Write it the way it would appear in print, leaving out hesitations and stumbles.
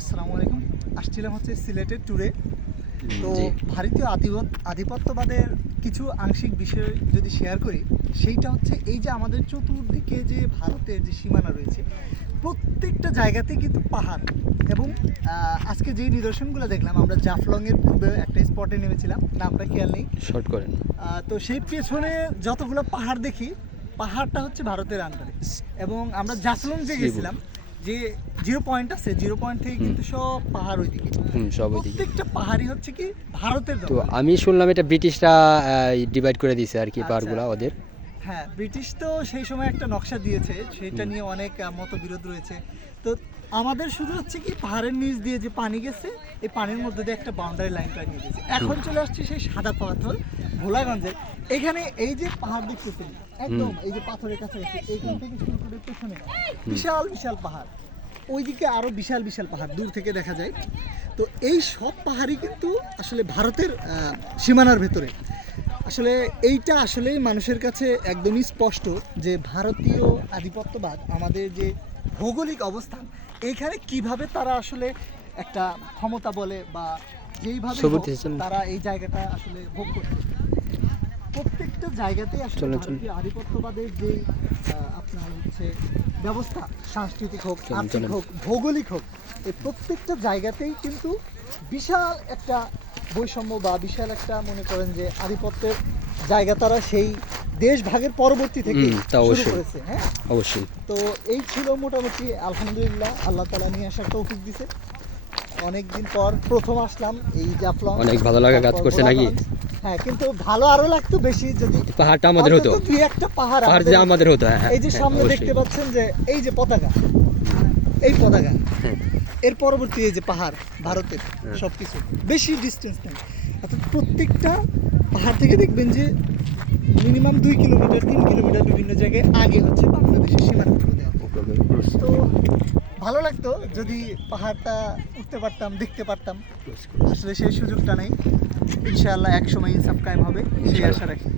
আসসালামু আলাইকুম। আসছিলাম হচ্ছে সিলেটের ট্যুরে। তো জি। ভারতীয় আধিপত্যবাদের কিছু আংশিক বিষয় যদি শেয়ার করি, সেইটা হচ্ছে এই যে আমাদের চতুর্দিকে যে ভারতের যে সীমানা রয়েছে, প্রত্যেকটা জায়গাতেই কিন্তু পাহাড়। এবং আজকে যেই নিদর্শনগুলো দেখলাম, আমরা জাফলংয়ের পূর্বে একটা স্পটে নেমেছিলাম, নামটা খেয়াল নেই। শর্ট করেন। তো সেই পেছনে যতগুলো পাহাড় দেখি, পাহাড়টা হচ্ছে ভারতের আন্ডারে। এবং আমরা জাফলং যে গেছিলাম, যে জিরো পয়েন্ট আছে, জিরো পয়েন্ট থেকে কিন্তু সব পাহাড় ওইদিকে, সব ওইদিকে। প্রত্যেকটা পাহাড়ই হচ্ছে কি ভারতের তো দখলে। আমি শুনলাম এটা ব্রিটিশরা ডিভাইড করে দিয়েছে আর কি আচ্ছা। পাহাড়গুলা ওদের। হ্যাঁ, ব্রিটিশ তো সেই সময় একটা নকশা দিয়েছে, সেটা নিয়ে অনেক মতবিরোধ রয়েছে। তো আমাদের শুধু হচ্ছে কি পাহাড়ের নিচ দিয়ে যে পানি গেছে, এই পানির মধ্যে দিয়ে একটা বাউন্ডারি লাইন করে নিয়ে গেছে। এখন চলে আসছে সেই সাদা পাথর ভোলাগঞ্জের। এখানে এই যে পাহাড় দেখতেছেন, একদম এই যে পাথরের কাছাকাছি, এইখান থেকে শুরু করে পেছনে বিশাল বিশাল পাহাড়, ওইদিকে আরো বিশাল বিশাল পাহাড় দূর থেকে দেখা যায়। তো এই সব পাহাড়ই কিন্তু আসলে ভারতের সীমানার ভেতরে। আসলে এইটা আসলেই মানুষের কাছে একদমই স্পষ্ট যে ভারতীয় আধিপত্যবাদ, আমাদের যে ভৌগোলিক অবস্থান, এইখানে কিভাবে তারা আসলে একটা ক্ষমতা বলে বা যেইভাবে হোক তারা এই জায়গাটা আসলে ভোগ করছে। প্রত্যেকটা জায়গাতেই আসলে ভারতীয় আধিপত্যবাদের যে আপনার হচ্ছে ব্যবস্থা, সাংস্কৃতিক হোক, আর্থিক হোক, ভৌগোলিক হোক, এই প্রত্যেকটা জায়গাতেই কিন্তু বিশাল একটা বৈষম্য বা বিশাল একটা, মনে করেন যে আধিপত্যের জায়গা তারা সেই দেশ ভাগের পরবর্তী থেকে শুরু করেছে। হ্যাঁ, অবশ্যই। তো এই ছিল মোটামুটি, আলহামদুলিল্লাহ আল্লাহ তাআলা নিয়ে আসার তৌফিক দিছে। অনেকদিন পর প্রথম আসলাম এই জাফলং। অনেক ভালো লাগা কাজ করছে নাকি? হ্যাঁ, কিন্তু ভালো আরো লাগতো বেশি যদি পাহাড়টা আমাদের হতো, দুই একটা পাহাড় যে আমাদের হতো। এই যে সামনে দেখতে পাচ্ছেন যে এই যে পতাকা, এই পতাকা, এর পরবর্তী এই যে পাহাড় ভারতের, সবকিছু বেশি ডিস্টেন্স নেই। অর্থাৎ প্রত্যেকটা পাহাড় থেকে দেখবেন যে মিনিমাম 2 কিলোমিটার 3 কিলোমিটার বিভিন্ন জায়গায় আগে হচ্ছে বাংলাদেশের সীমানা করে দেওয়া। তো ভালো লাগতো যদি পাহাড়টা উঠতে পারতাম, দেখতে পারতাম। আসলে সেই সুযোগটা নেই। ইনশাআল্লাহ এক সময় ইনসাফ কায়েম হবে, সেই আশা রাখি।